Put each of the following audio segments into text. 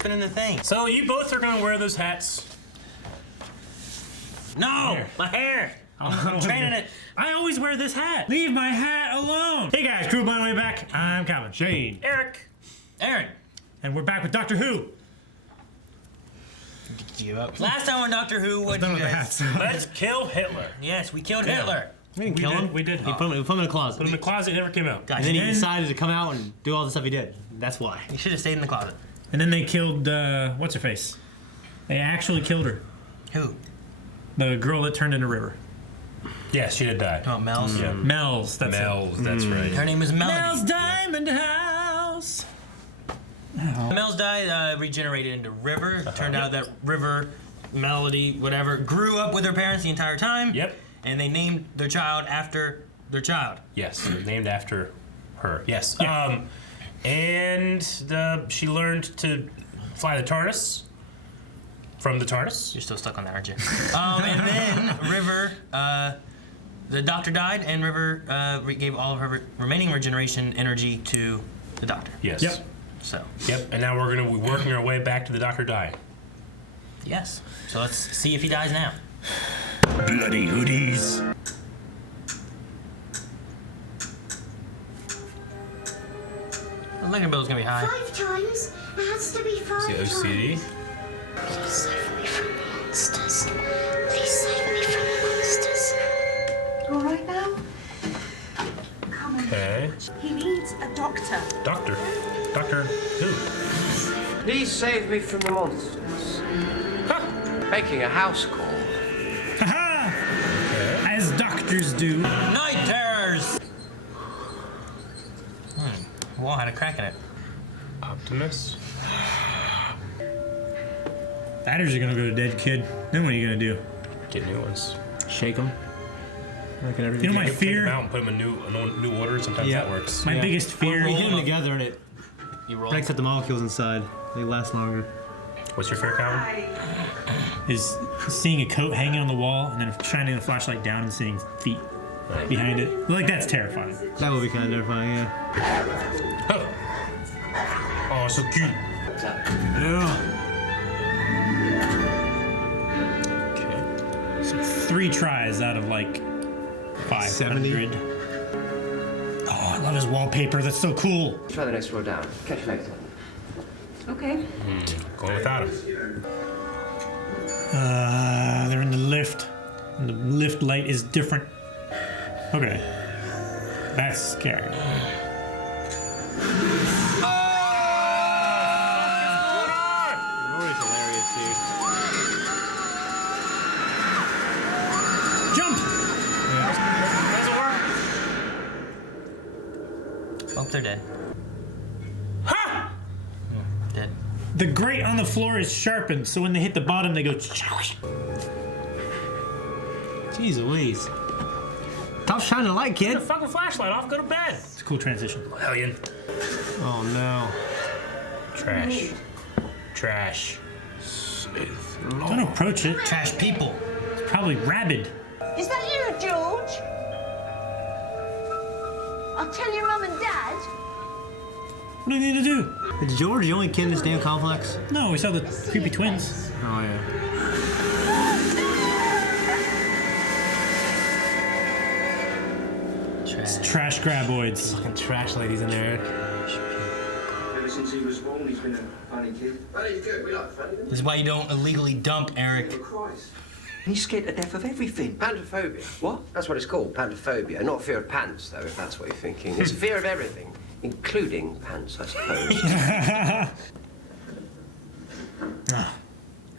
spinning the thing. So you both are gonna wear those hats. No, my hair. I'm training it. I always wear this hat. Leave my hat alone. Hey guys, crew, my way back. I'm Calvin. Shane. Eric. Aaron. And we're back with Doctor Who. Give up. Last time on Doctor Who, what did you guys? Let's kill Hitler. Yes, we killed Hitler. We didn't kill him. We did. We put him in the closet. Put him in the closet. He never came out. Guys, And then he decided to come out and do all the stuff he did. That's why. You should have stayed in the closet. And then they killed, what's her face? They actually killed her. Who? The girl that turned into River. Yes, she did die. Oh, Mel's. Yeah. Mel's. That's Mel's, that's right. Her name is Melody. Mel's Diamond House. Mel's died, regenerated into River. Turned out that River, Melody, whatever, grew up with her parents the entire time. Yep. And they named their child after their child. Yes, named after her. Yes. Yeah. She learned to fly the TARDIS from the TARDIS. You're still stuck on that, aren't you? And then River, the Doctor died, and River gave all of her remaining regeneration energy to the Doctor. Yes. Yep. So. Yep. And now we're gonna be working our way back to the Doctor dying. Yes. So let's see if he dies now. Bloody hoodies. The lightning bill's gonna be high. 5 times? It has to be 5 The times. OCD. Please save me from the monsters. Please save me from the monsters. All right now? Come on. Okay. He needs a doctor. Doctor. Doctor who? Please save me from the monsters. Making a house call. Haha! As doctors do. Night terrors! Wall had a crack in it. Optimus. Batters are gonna go to dead kid. Then what are you gonna do? Get new ones. Shake him. You know my Take fear? them out and put them in new order. Sometimes Yeah. that works. My biggest fear. We hit them together and it You roll. breaks up the molecules inside. They last longer. What's your fear, Calvin? Is seeing a coat hanging on the wall and then shining the flashlight down and seeing feet behind it. Like, that's terrifying. That would be kind of terrifying, yeah. Oh, so cute. Yeah. Okay. So 3 tries out of like 500. 70. Oh, I love his wallpaper. That's so cool. Try the next row down. Catch you later. Okay. Going without him. They're in the lift. And the lift light is different. Okay. That's scary. Rory's hilarious, dude. Jump! Oh, they're dead. Ha! Dead. The grate on the floor is sharpened, so when they hit the bottom, they go. Jeez Louise. Stop shining the light, Get kid. the fucking flashlight off. Go to bed. It's a cool transition. Hellion. Oh no. Trash. Trash. Don't approach it. Trash people. It's probably rabid. Is that you, George? I'll tell your mum and dad. What do you need to do? Is George the only kid in this damn complex? No, we saw the creepy twins. Oh yeah. Trash. Trash graboids. Fucking trash ladies in there. Ever since he was born, he's been a funny kid. Funny good. We like funny. This is why you don't illegally dump Eric. Christ. He's scared to death of everything. Pantophobia. What? That's what it's called, pantophobia. Not fear of pants, though, if that's what you're thinking. It's a fear of everything, including pants, I suppose.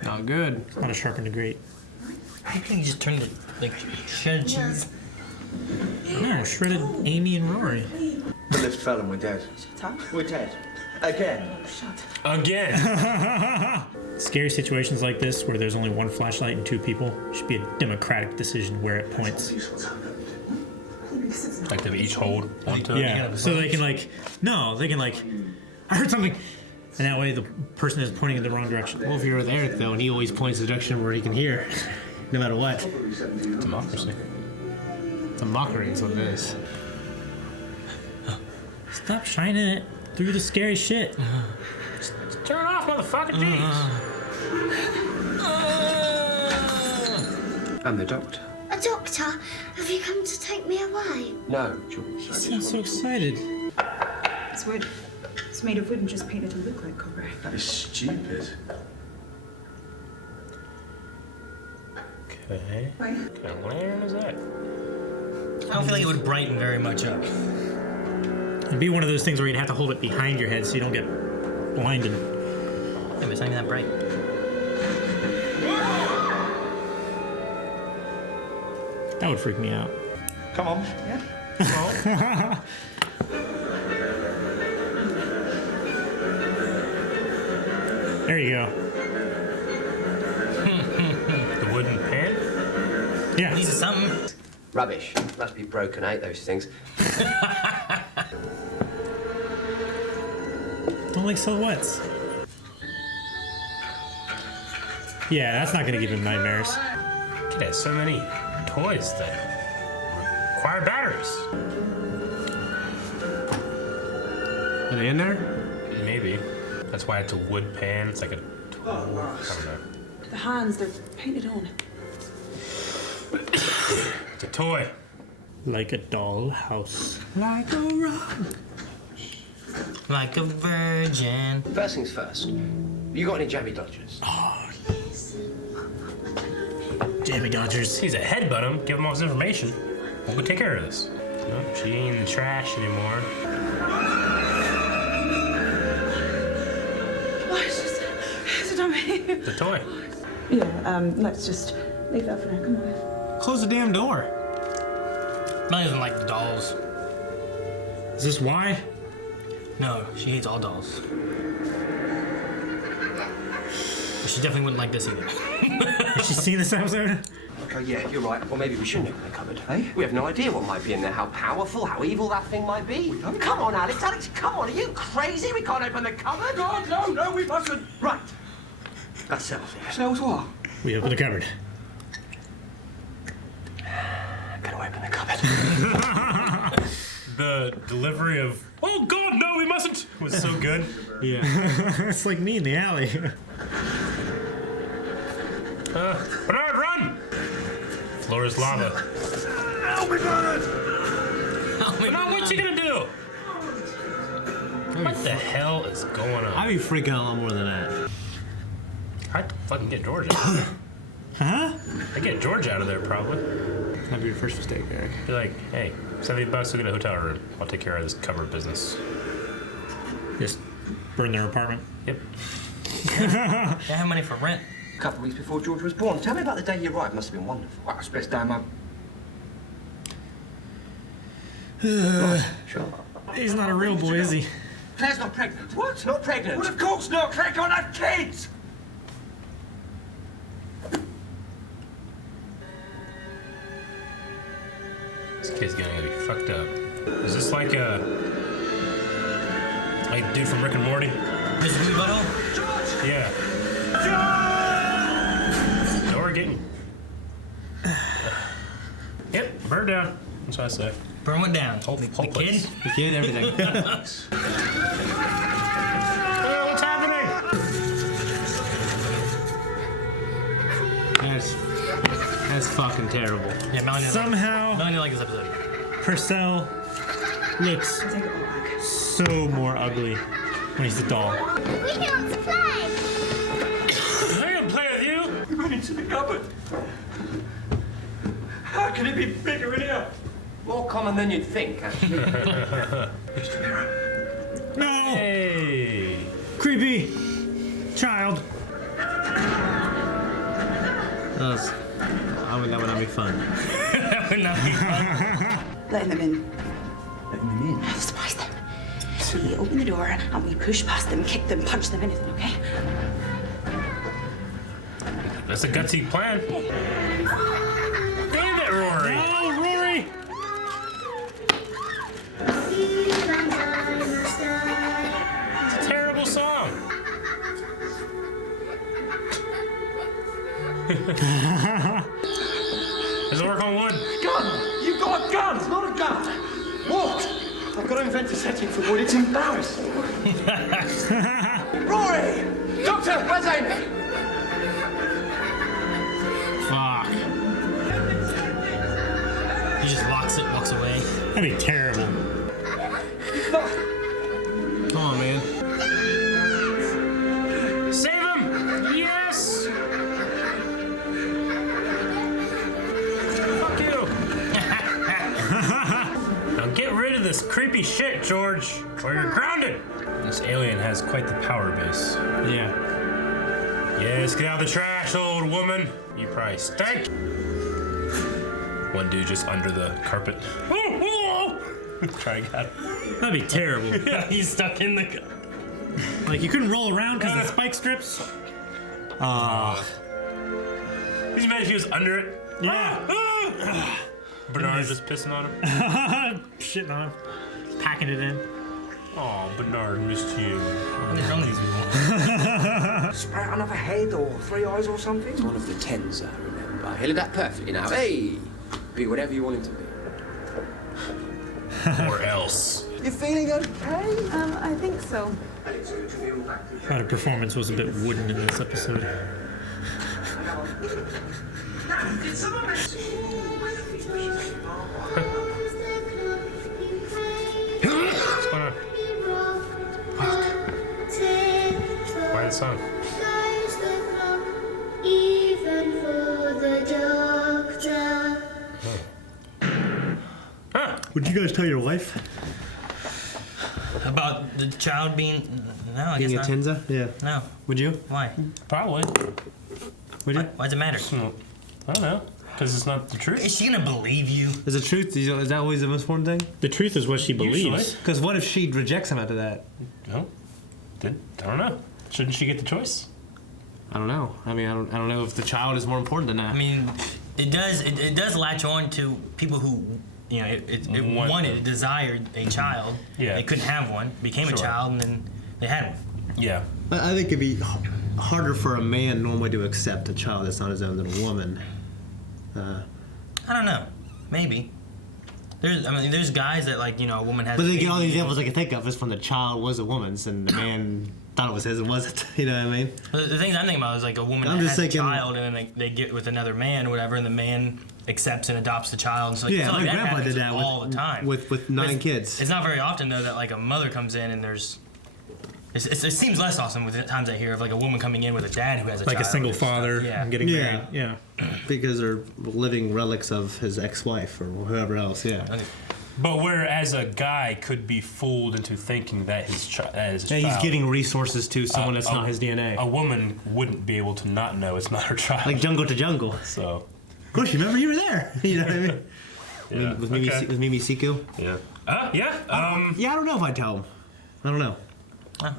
Not good. Not a sharpened grate. How can you just turn the, like, shredded cheese? No, shredded Amy and Rory. The lift fell and we're dead. We're dead. Again. Again. Scary situations like this, where there's only one flashlight and 2 people, should be a democratic decision where it points. Like they each hold one to Yeah, so they can like, no, they can like, I heard something, and that way the person is pointing in the wrong direction. Well, if you're with Eric though, and he always points the direction where he can hear, no matter what. Democracy. It's a mockery, is what it is. Stop shining it through the scary shit. Turn it off, motherfucker. Jeez. I'm the doctor. A doctor? Have you come to take me away? No, George. He sounds so excited. It's wood. It's made of wood and just painted to look like copper. That is stupid. Okay. Why? What kind of lantern is that? I don't feel like it would brighten very much up. It'd be one of those things where you'd have to hold it behind your head so you don't get blinded. Yeah, but it's not even that bright. That would freak me out. Come on. There you go. The wooden pan? Yeah. These are something. Rubbish. Must be broken out, those things. Don't like silhouettes. Yeah, that's not gonna give him nightmares. Kid has so many toys that require batteries. Are they in there? Maybe. That's why it's a wood pan. It's like a tool. I don't know. The hands, they're painted on. It's a toy. Like a dollhouse. Like a rock. Like a virgin. First things first. You got any jammy dodgers? Jammy Dodgers. He's a headbutt him, give him all his information. We'll go take care of this. Nope, she ain't in the trash anymore. What is this? Is it on me? It's a toy. Yeah, let's just leave that for now. Come on. Close the damn door. Melanie doesn't like the dolls. Is this why? No, she hates all dolls. But she definitely wouldn't like this either. Has she seen this episode? Okay, yeah, you're right. Or maybe we shouldn't open the cupboard, eh? We have no idea what might be in there, how powerful, how evil that thing might be. Come on, Alex. Alex, come on. Are you crazy? We can't open the cupboard. God, no, we mustn't. Right. That settles it. Sells what? We open the cupboard. Gonna open the cupboard. The delivery of, oh God, no, we mustn't, was so good. Yeah. It's like me in the alley. Bernard, run! Floor is lava. Help me, Bernard! Bernard, what's he gonna do? What the hell is going on? I'd be freaking out a lot more than that. I'd fucking get George out of there. Huh? I'd get George out of there, probably. That'd be your first mistake, Eric. Be like, hey, $70 to get a hotel room. I'll take care of this cover business. Just burn their apartment. Yep. They have money for rent. A couple of weeks before George was born. Tell me about the day you arrived. Must have been wonderful. Well, it's best day, Mum. Sure. He's not a real boy, is he? Claire's not pregnant. What? Not pregnant. Well, of course not. Claire can't have kids. This kid's gonna be fucked up. Is this like a dude from Rick and Morty? This blue butthole? Yeah. Door getting. Yep, bird down. That's what I say. Burn one down. Whole the place. kid? The kid, everything. Oh, what's happening? That's fucking terrible. Yeah, Melanie didn't Somehow, Melanie didn't like this episode. Purcell looks Take it all back. so more ugly when he's a doll. We want to play. I ain't gonna play with you. We went into the cupboard. How can it be bigger in here? More common than you'd think, actually. No! Hey. Creepy! Child! That would not be fun. That would not be fun. Letting them in. Letting them in. Surprise them. We open the door and we push past them, kick them, punch them, anything, okay? That's a gutsy plan. Damn it, Rory. Oh, Rory! It's a terrible song. Does it work on wood? Gun! You've got a gun! It's not a gun! What? I've got to invent a setting for Wood. It's embarrassing. Rory! Doctor, where's Amy? Fuck. He just locks it, walks away. That'd be terrible. Come on, man. Save him! Yes! Fuck you! Now get rid of this creepy shit, George, or you're grounded! This alien has quite the power base. Yeah. Yes, get out of the trash, old woman. You probably stink. One dude just under the carpet. Trying to get out. That'd be terrible. He's stuck in the. Like you couldn't roll around because of spike strips. He's mad if he was under it. Yeah. Bernard's just pissing on him. Shitting on him. Packing it in. Oh, Bernard missed you. What is wrong with these people? Sprout another head or 3 eyes or something? It's one of the 10s, I remember. He'll do that perfectly now. Hey! Be whatever you want him to be. Or else. You feeling okay? I think so. Thought her performance was a bit wooden in this episode. What's going on? Why the song? Even for the doctor. Would you guys tell your wife? About the child being. No, I guess Being a not. Tenza? Yeah. No. Would you? Why? Probably. Would you? Why does it matter? I don't know. Because it's not the truth. Is she gonna believe you? Is the truth? Is that always the most important thing? The truth is what she believes. Usually. Because what if she rejects him after that? No. Then I don't know. Shouldn't she get the choice? I don't know. I mean, I don't know if the child is more important than that. I mean, it does latch on to people who, you know, it wanted, desired a child. Yeah. They couldn't have one, became a Sure. child, and then they had one. Yeah. I think it'd be harder for a man normally to accept a child that's not his own than a woman. I don't know. Maybe. There's guys that, like, you know, a woman has. But a then again, all the baby, examples I can think of is when the child was a woman's and the man thought it was his and wasn't. You know what I mean? The things I'm thinking about is like a woman I'm that just has thinking- a child and then they get with another man or whatever, and the man accepts and adopts the child. So, like, Yeah, so, my like, that grandpa happens did that all the time with 9 kids. It's not very often though that like a mother comes in and there's. It seems less awesome with the times I hear of like a woman coming in with a dad who has a Like child. a single father Yeah. and getting Yeah. married. Yeah. Because they're living relics of his ex-wife or whoever else. Yeah. But whereas a guy could be fooled into thinking that his child, He's giving resources to someone that's not his DNA. A woman wouldn't be able to not know it's not her child. Like Jungle to Jungle. So. Of course, you remember you were there. You know what I mean? Yeah. With Mimi, Okay. with Mimi Siku. Yeah. Yeah. Yeah, I don't know if I'd tell him. I don't know.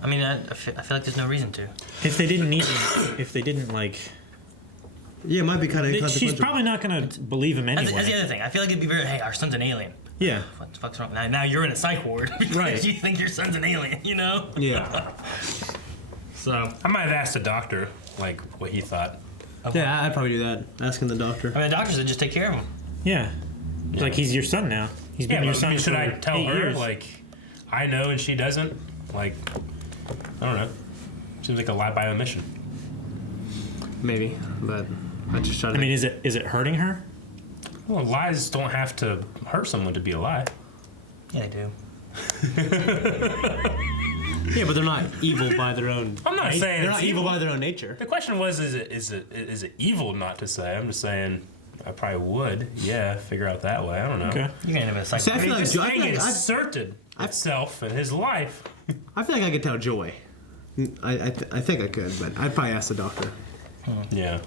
I mean, I feel like there's no reason to. If they didn't need, if they didn't like, Yeah, it might be kind of she's probably not gonna believe him anyway. That's the other thing. I feel like it'd be very, hey, our son's an alien. Yeah. What the fuck's wrong? Now you're in a psych ward because Right. you think your son's an alien, you know? Yeah. So, I might have asked the doctor, like, what he thought. Yeah, I'd probably do that. Asking the doctor. I mean, the doctors would just take care of him. Yeah. Like he's your son now. He's been Yeah, your but, son I mean, should for I tell 8 her, years. like, I know and she doesn't? Like, I don't know. Seems like a lie by omission. Maybe, but I just try to. I mean, is it hurting her? Well, lies don't have to hurt someone to be a lie. Yeah, they do. yeah, but they're not evil by their own. I'm not saying they're it's not evil by their own nature. The question was, is it evil not to say? I'm just saying, I probably would. Yeah, figure out that way. I don't know. Okay. You're gonna end up in a psych See, I ward. feel like This I thing feel like inserted itself in his life. I feel like I could tell Joy. I think I could, but I'd probably ask the doctor. Yeah.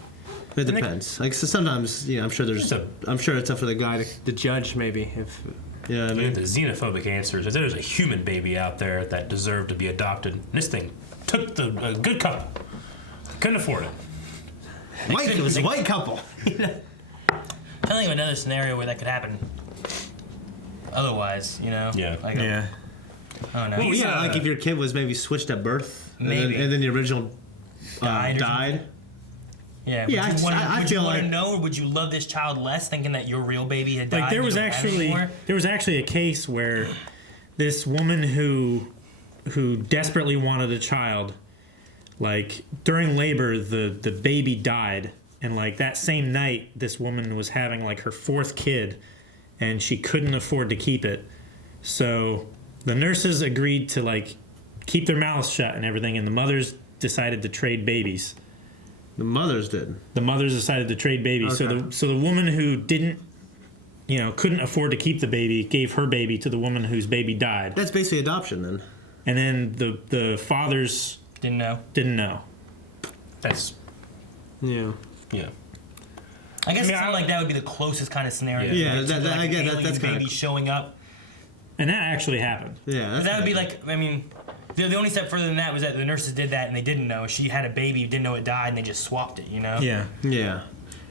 It depends. Like so sometimes, you know, I'm sure Just it's up for the guy to judge maybe if. You know what I mean? The xenophobic answers is there's a human baby out there that deserved to be adopted. And this thing took a good couple. Couldn't afford it. It was a white couple. I'm trying to think of another scenario where that could happen. Otherwise, you know. Yeah. Like Yeah. I don't know. Well, yeah, like if your kid was maybe switched at birth, Maybe. and then the original Died or died. Yeah. Yeah, would you wanna, I would feel you want to like- know, or would you love this child less, thinking that your real baby had died? Like there and was you don't have actually anymore? a case where this woman who desperately wanted a child, like during labor the baby died, and like that same night this woman was having like her 4th kid and she couldn't afford to keep it, so the nurses agreed to like keep their mouths shut and everything, and the mothers decided to trade babies. The mothers did. The mothers decided to trade babies. Okay. So the woman who couldn't afford to keep the baby gave her baby to the woman whose baby died. That's basically adoption then. And then the fathers Didn't know. didn't know. That's Yeah. yeah. I guess I mean, something like that would be the closest kind of scenario. Yeah, Like, that- I get that- alien that's kinda baby cool. showing up. And that actually happened. Yeah. But that would be like, I mean, the only step further than that was that the nurses did that and they didn't know. She had a baby, didn't know it died, and they just swapped it, you know? Yeah. Yeah.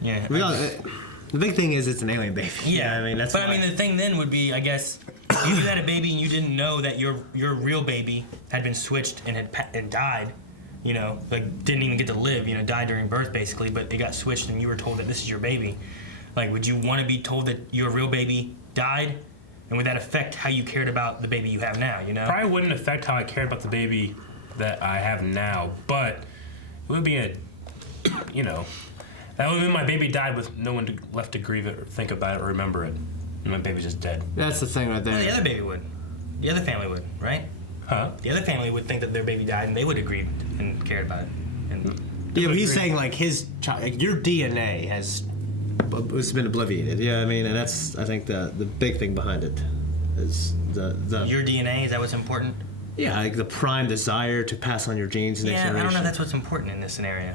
Yeah. The big thing is it's an alien baby. Yeah, I mean that's. But why. I mean, the thing then would be, I guess, you had a baby and you didn't know that your real baby had been switched and died. You know, like didn't even get to live. You know, died during birth basically, but they got switched and you were told that this is your baby. Like, would you want to be told that your real baby died? And would that affect how you cared about the baby you have now? You know, Probably wouldn't affect how I cared about the baby that I have now, but it would be that would mean my baby died with no one left to grieve it or think about it or remember it. And my baby's just dead. That's the thing right there. the other baby would. The other family would, right? Huh? The other family would think that their baby died and they would have grieved and cared about it. And Yeah, but he's saying like his child, like, your DNA has it's been obliviated. Yeah, I mean, and that's I think the big thing behind it is the your DNA, is that what's important? yeah, like the prime desire to pass on your genes to the next Yeah, I generation. don't know if that's what's important in this scenario.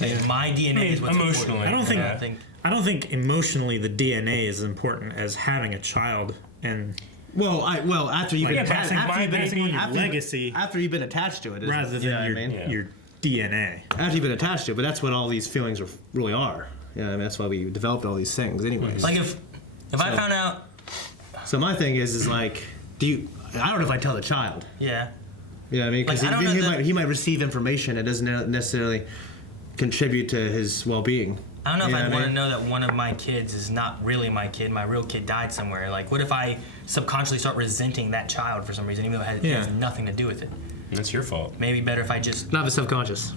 Like, my DNA is what's Emotionally. important. I don't think emotionally the DNA is as important as having a child and Well, after you've been Like, attached, passing after you've been on your after- legacy after you've been attached to it, isn't rather it? than Yeah, I mean, your DNA. after you've been attached to it, but that's what all these feelings really are. Yeah, I mean, that's why we developed all these things, anyways. Like if I found out, So my thing is like, I don't know if I tell the child. yeah, You know what I mean? Because Like, I don't know that- he might receive information that doesn't necessarily contribute to his well-being. I don't know if You I'd what want to mean? know that one of my kids is not really my kid. My real kid died somewhere. Like, what if I subconsciously start resenting that child for some reason, even though it has nothing to do with it? That's your fault. Maybe better if I just. Not the subconscious.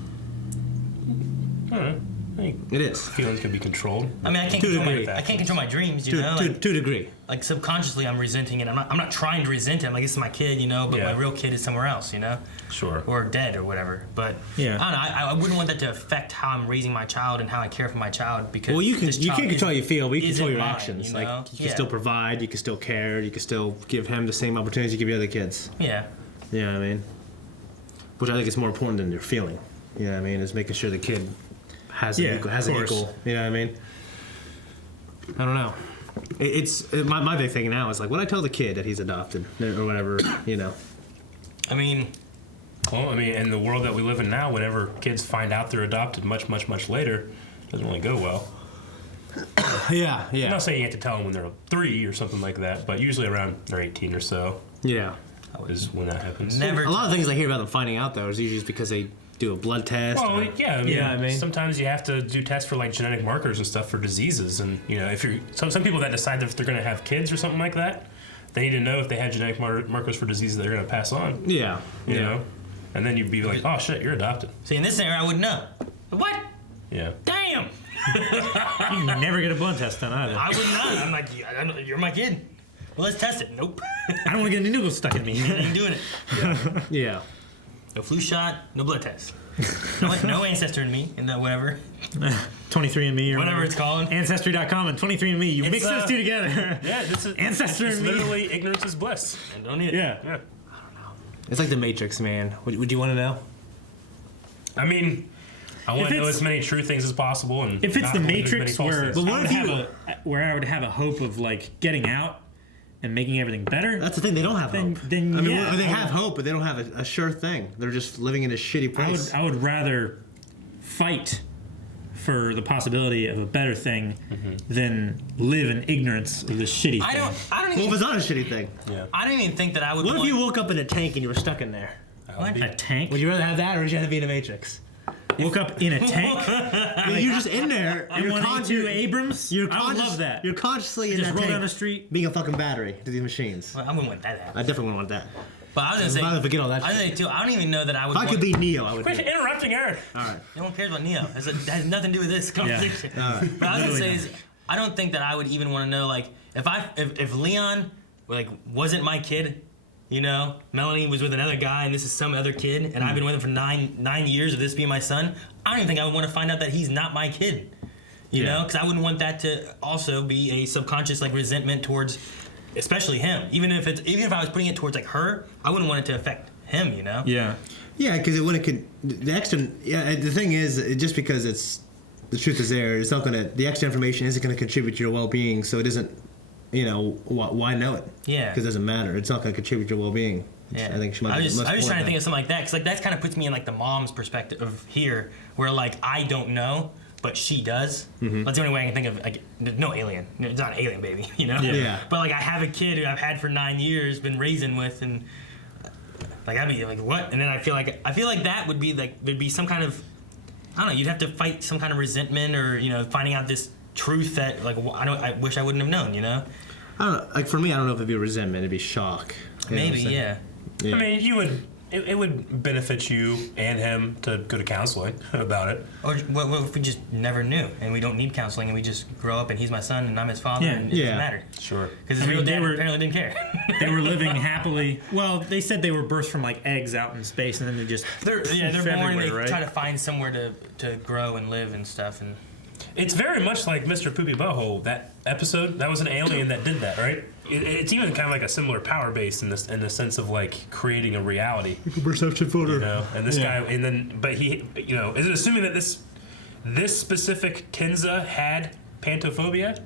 I don't know. I think It is. feelings can be controlled. I mean, I can't To a control degree. I can't control my dreams, you know. To a degree. Like subconsciously, I'm resenting it. I'm not trying to resent it. I'm like, this is my kid, you know. But Yeah. my real kid is somewhere else, you know, Sure. or dead or whatever. But Yeah. I don't know. I wouldn't want that to affect how I'm raising my child and how I care for my child because. Well, you this can't child control how you feel, but you can isn't control your mine, actions. you Like know? you can still provide, you can still care, you can still give him the same opportunities you give your other kids. Yeah. You know what I mean? Which I think is more important than your feeling. You know what I mean? Is making sure the kid has Yeah, an equal. Has of an course. equal. You know what I mean? I don't know. My big thing now is like, when I tell the kid that he's adopted or whatever, you know. I mean, Well, I mean, in the world that we live in now, whenever kids find out they're adopted much, much, much later, it doesn't really go well. Yeah, I'm not saying you have to tell them when they're 3 or something like that, but usually around they're 18 or so yeah. is when that happens. never. A lot of things I hear about them finding out though is usually just because they do a blood test. Well, or- yeah, I mean, Yeah, I mean- sometimes you have to do tests for like genetic markers and stuff for diseases, and you know, if you're some people that decide that if they're going to have kids or something like that, they need to know if they had genetic markers for diseases that they're going to pass on. Yeah. You know, and then you'd be like, oh shit, you're adopted. See, in this scenario, I wouldn't know. What? Yeah. Damn! You can never get a blood test done either. I would not. I'm like, you're my kid. Well, let's test it. Nope. I don't want to get any noodles stuck in me. Ain't doing it. Yeah. No flu shot, no blood test. No ancestor in me, and whatever. 23andMe or Whatever it's called. Ancestry.com and 23andMe. You It's, mix those two together. Yeah, this is Ancestor it's and me. literally ignorance is bliss. And don't need it. Yeah. Yeah. It's like the Matrix, man. Would you want to know? I mean, I want If to know it's- as many true things as possible, and If it's not the believe as many Matrix false where, things. But what if where I would have a hope of like getting out and making everything better, That's the thing. They don't have Then- hope. then I mean, yeah, they I have hope, but they don't have a sure thing. They're just living in a shitty place. I would rather fight for the possibility of a better thing than live in ignorance of this shitty I thing. don't Well, if even. it's not a shitty thing. yeah. I don't even think that I would. What if want- you woke up in a tank and you were stuck in there? What? A tank? Would you rather have that, or would you rather be in a Matrix? woke up in a tank. You're just in there. You're M1A2 Abrams. You're I would love that. You're consciously in Just that roll tank, down the street. being a fucking battery to these machines. Well, I wouldn't want that to happen. I definitely wouldn't want that. But I was gonna say, I'd rather forget all that I was shit. gonna say too. I don't even know that I would. If I could be Neo, I would. Quit do it. interrupting Eric. All right. No one cares about Neo. That has nothing to do with this conversation. All right. But I was gonna Literally say is, I don't think that I would even want to know like if Leon like wasn't my kid, you know, Melanie was with another guy and this is some other kid, and I've been with him for nine years of this being my son. I don't even think I would want to find out that he's not my kid. You know, because I wouldn't want that to also be a subconscious like resentment towards, especially him. Even if I was putting it towards like her, I wouldn't want it to affect him. You know. Yeah. Yeah, because it wouldn't. The extra. Yeah, the thing is, just because it's the truth is there, it's not gonna. The extra information isn't gonna contribute to your well-being, so it isn't. You know, why know it? Yeah. Because it doesn't matter. It's not gonna contribute to your well-being. Yeah. I think she might. I was just trying to that. think of something like that because like that kind of puts me in like the mom's perspective of here, where like I don't know, but she does. Mm-hmm. That's the only way I can think of. Like, there's no alien. It's not an alien baby, you know. Yeah. But like I have a kid who I've had for 9 years, been raising with, and like I'd be like, what? And then I feel like that would be like there'd be some kind of, I don't know. You'd have to fight some kind of resentment or finding out this truth that like I wish I wouldn't have known. You know. I don't know. Like for me, I don't know if it'd be resentment. It'd be shock. You know what I'm Maybe saying? yeah. Yeah. I mean, you would. It would benefit you and him to go to counseling about it. Or what if we just never knew and we don't need counseling and we just grow up and he's my son and I'm his father Yeah. and it doesn't matter? Sure. Because his real dad apparently didn't care. They were living happily. Well, they said they were birthed from like eggs out in space, and then they just they're born and they everywhere, right? try to find somewhere to grow and live and stuff. And It's very much like Mr. Poopy Butthole. That episode, that was an alien that did that, right? It's even kind of like a similar power base in the sense of like creating a reality. Perception photo. You know, and this guy, and then, but he, is it assuming that this specific Tenza had pantophobia,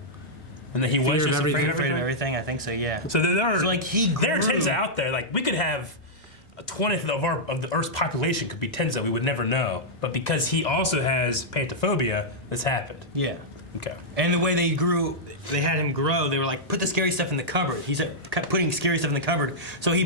and that he was just afraid of afraid of everything? everything, I think so. Yeah. So there are So, like, he there are grew. Tenza out there. Like we could have a 20th of the Earth's population could be Tenza. We would never know, but because he also has pantophobia, this happened. Yeah. Okay. And the way they had him grow, they were like, put the scary stuff in the cupboard. He's kept putting scary stuff in the cupboard. So did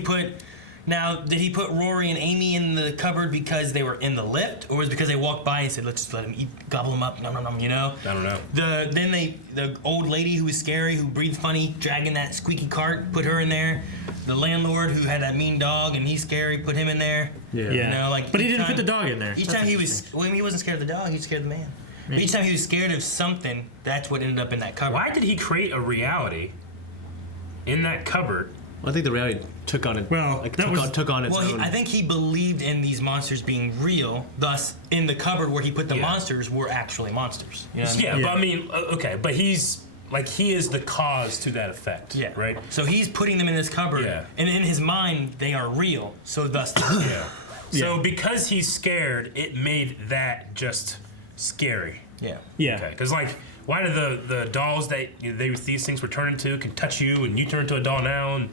he put Rory and Amy in the cupboard because they were in the lift? Or was it because they walked by and said, let's just let him eat, gobble him up, nom, nom, nom, you know? I don't know. The old lady who was scary, who breathed funny, dragging that squeaky cart, put her in there. The landlord who had that mean dog and he's scary, put him in there. Yeah. You know, like But he each didn't put time- the dog in there. Each time he wasn't scared of the dog, he was scared of the man. But each time he was scared of something, that's what ended up in that cupboard. Why did he create a reality in that cupboard? Well, I think the reality took on it. Well, like, that took on its Well, own. I think he believed in these monsters being real. Thus, in the cupboard where he put the Yeah. monsters were actually monsters. You know what I mean? Yeah, but I mean, okay, but he is the cause to that effect. Yeah. Right. So he's putting them in this cupboard, Yeah. and in his mind, they are real. So thus, Yeah. So because he's scared, it made that just scary. yeah. Yeah. Okay. Because like, why do the dolls that these things were turned into can touch you and you turn into a doll now and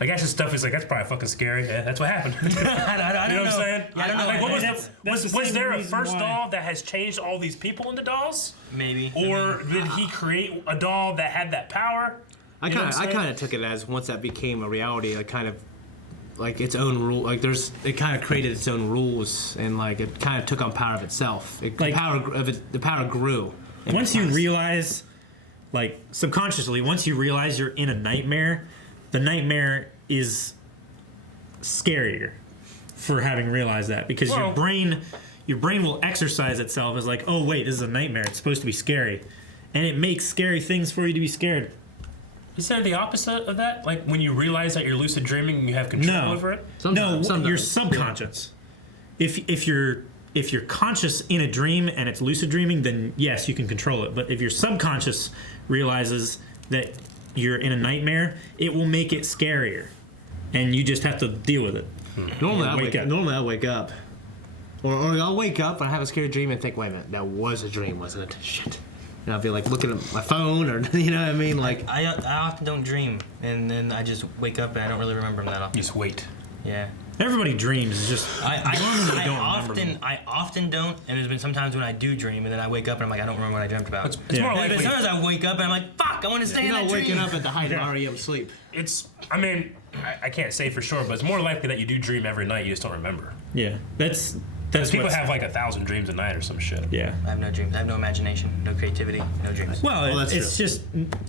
like that's just stuff is like that's probably fucking scary. Yeah, that's what happened. I don't You know what I'm saying? Yeah, I don't know. Like, what was That's the was same there a reason first why- doll that has changed all these people into dolls, Maybe. or did he create a doll that had that power? I You know what I'm saying? kind of took it as once that became a reality, like kind of like its own rule. Like it kind of created its own rules, and like it kind of took on power of itself. Like- The power grew. Once you realize, like subconsciously, once you realize you're in a nightmare, the nightmare is scarier for having realized that because Well- your brain will exercise itself as like, oh wait, this is a nightmare. It's supposed to be scary, and it makes scary things for you to be scared. Is that the opposite of that? Like when you realize that you're lucid dreaming and you have control No. over it? Sometimes. Your subconscious. If you're conscious in a dream and it's lucid dreaming, then yes, you can control it. But if your subconscious realizes that you're in a nightmare, it will make it scarier, and you just have to deal with it. Normally, Wake up. Normally, I wake up, or I'll wake up and have a scary dream and think, wait a minute, that was a dream, wasn't it? Shit. And I'll be like looking at my phone, or you know what I mean, like. I often don't dream, and then I just wake up and I don't really remember them that often. Just wait. Yeah. Everybody dreams. It's just I don't remember them. often don't, and there's been sometimes when I do dream, and then I wake up and I'm like, I don't remember what I dreamt about. It's Yeah. more And likely. then sometimes I wake up and I'm like, fuck, I want to stay in You're that not waking dream. up at the height of REM sleep. It's. I mean, I can't say for sure, but it's more likely that you do dream every night. You just don't remember. Yeah, that's That's People what's- have like 1,000 dreams a night or some shit. Yeah. I have no dreams. I have no imagination, no creativity, no dreams. Well, that's it's just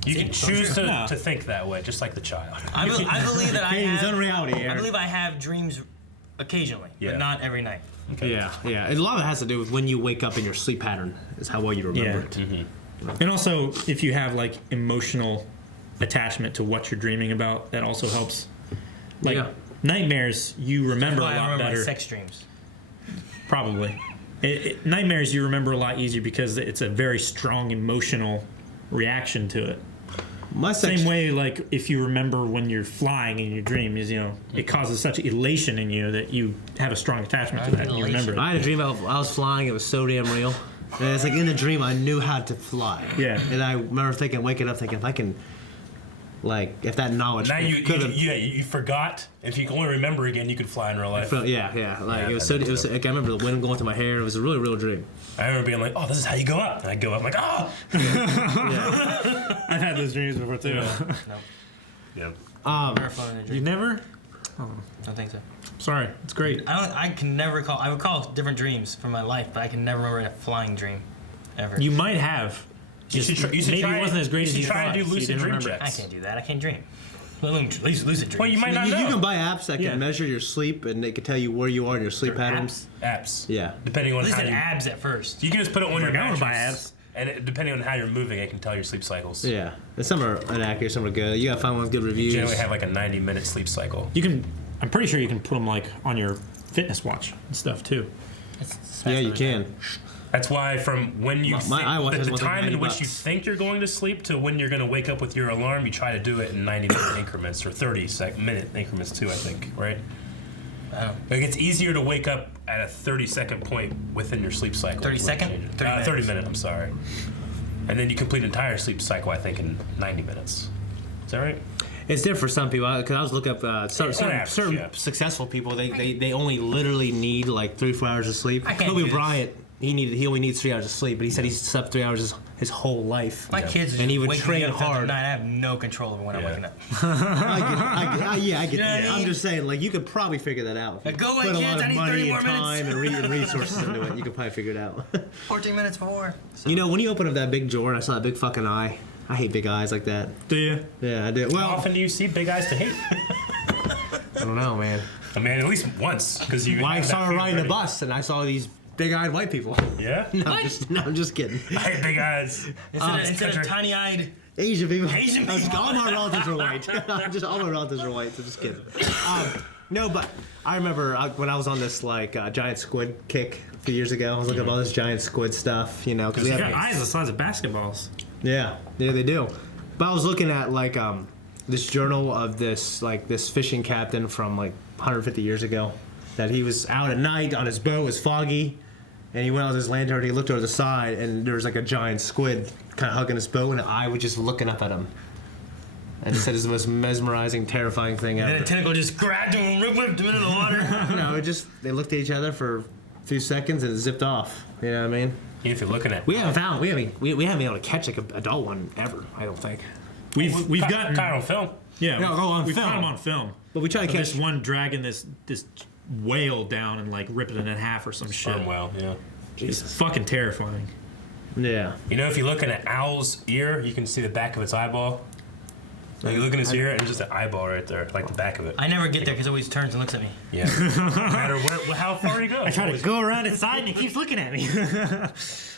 You can choose to, No. to think that way, just like the child. I believe that I Hey, his have. own reality, I Aaron. believe I have dreams occasionally, Yeah. but not every night. Yeah, yeah. And a lot of it has to do with when you wake up in your sleep pattern, is how well you remember Yeah. it. And also, if you have like emotional attachment to what you're dreaming about, that also helps. Like Yeah. nightmares, you remember a I lot remember my better. sex dreams. Probably. Nightmares you remember a lot easier because it's a very strong emotional reaction to it. My sex, Same way, like if you remember when you're flying in your dreams, it causes such elation in you that you have a strong attachment to that and you remember it. I had a dream I was flying. It was so damn real. And it's like in the dream, I knew how to fly. Yeah. And I remember waking up thinking, if I can, like, if that knowledge Now could have. you forgot. If you can only remember again, you could fly in real life. Yeah. Like Yeah, it was so. It was. Like, I remember the wind going through my hair. It was a really real dream. I remember being like, "Oh, this is how you go up." And I go up, I'm like, "Oh." I've had those dreams before too. Yeah. Never flown in a dream. You never? I don't think so. Sorry, it's great. I can never recall. I recall different dreams from my life, but I can never remember a flying dream, ever. You might have. You should try, maybe try, it wasn't as great you as should you try thought. to do so you lucid didn't dream remember it. I checks. can't do that. I can't dream. Let alone lucid dreams. Well, you might not know. You can buy apps that can Yeah. measure your sleep and they can tell you where you are in your sleep patterns. Apps. Yeah. Depending on At least how it you. abs at first. You can just put it on your I wanna mattress. buy apps. And depending on how you're moving, it can tell your sleep cycles. Yeah. And some are inaccurate, some are good. You gotta find one with good You reviews. generally have like a 90-minute sleep cycle. You can. I'm pretty sure you can put them like on your fitness watch and stuff too. Yeah, you can. That's why from when you My iWatch the has one like time in 90 which you bucks. think you're going to sleep to when you're going to wake up with your alarm, you try to do it in 90-minute increments or 30-minute increments too, I think, right? Like it's easier to wake up at a 30-second point within your sleep cycle. 30 second? 30 30 minutes. minute, I'm sorry. And then you complete an entire sleep cycle, I think, in 90 minutes. Is that right? It's different for some people because I was looking up certain average, yeah. successful people. They only literally need like 3-4 hours of sleep. I can't Kobe do this. Bryant, he only needs 3 hours of sleep, but he said he slept 3 hours his whole life. My kids And he would wake train me up throughout the hard. night. I have no control over when I'm Yeah. waking up. I get You know that. what I I'm mean? just saying, like you could probably figure that out. If you Go away, put a kids, lot I of need 30 money more and minutes. time and resources into it. You could probably figure it out. 14 minutes before. So. You know, when you open up that big drawer and I saw that big fucking eye. I hate big eyes like that. Do you? Yeah, I do. How Well, often do you see big eyes to hate? I don't know, man. I mean, at least once, because you. Well, I have that saw her fear riding the already. bus and I saw these big-eyed white people. Yeah. No, I'm just kidding. I hate big eyes. Instead of tiny-eyed. Asian people. Asian people. All my relatives are white. All my relatives are white. So just kidding. No, but I remember when I was on this like giant squid kick a few years ago. I was looking at all this giant squid stuff, you know, because They got eyes the size of basketballs. yeah, they do. But I was looking at like this journal of this fishing captain from like 150 years ago, that he was out at night on his boat. It was foggy, and he went out with his lantern. And he looked over the side, and there was like a giant squid kind of hugging his boat, and the eye was just looking up at him. And he said it's the most mesmerizing, terrifying thing And ever. then a tentacle just grabbed him and whipped him into the water. No, they looked at each other for a few seconds and it zipped off. You know what I mean? If you're looking at. We haven't been able to catch like an adult one ever. I don't think. We've gotten Caught on film. yeah. No, on we've film. caught them on film. But we try to Of catch this one dragging this whale down and like ripping it in half or some shit. Sperm whale, yeah. It's fucking terrifying. Yeah. You know, if you look in an owl's ear, you can see the back of its eyeball. Like you look in his ear, and there's just an eyeball right there, like the back of it. I never get there because it always turns and looks at me. Yeah. No matter how far you go. I try to go around its side and it keeps looking at me. I didn't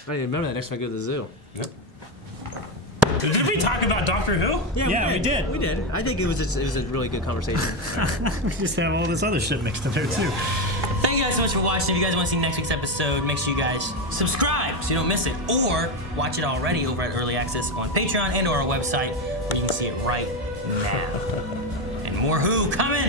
even remember that next time I go to the zoo. Yep. Did we talk about Doctor Who? Yeah, we did. We did. I think it was a really good conversation. We just have all this other shit mixed in there too. Thank you guys so much for watching. If you guys want to see next week's episode, make sure you guys subscribe so you don't miss it. Or watch it already over at Early Access on Patreon and or our website where you can see it right now. And more Who coming!